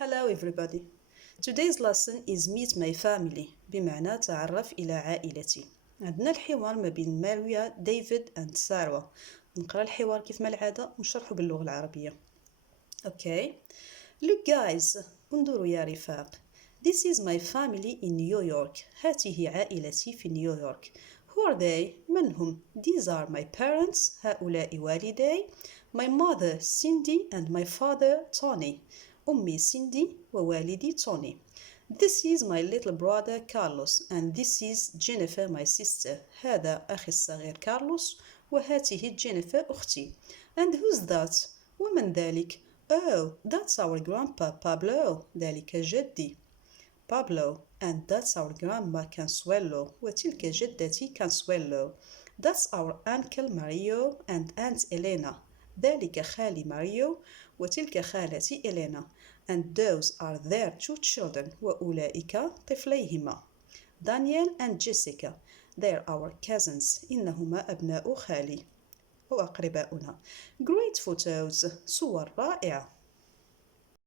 Hello everybody. Today's lesson is meet my family بمعنى تعرف إلى عائلتي. عندنا الحوار ما بين ماريا ديفيد and سارة. نقرأ الحوار كيف ما العادة ونشرحه باللغة العربية. Okay. Look guys, انظروا يا رفاق. This is my family in New York. هذه عائلتي في نيويورك. Who are they? من هم? These are my parents. هؤلاء والدي. My mother Cindy and my father Tony. أمي سيندي ووالدي توني. This is my little brother Carlos and this is Jennifer my sister. هذا أخي الصغير كارلوس وهذه جينيفر أختي. And who's that? ومن ذلك؟ Oh, that's our grandpa Pablo. ذلك جدي Pablo. And that's our grandma Consuelo. وتلك جدتي Consuelo. That's our uncle Mario and aunt Elena. ذلك خالي ماريو وتلك خالتي إلينا. And those are their two children. وأولئك طفليهما. Daniel and Jessica. They're our cousins. إنهما أبناء خالي وأقرباؤنا. Great photos. صور رائعة.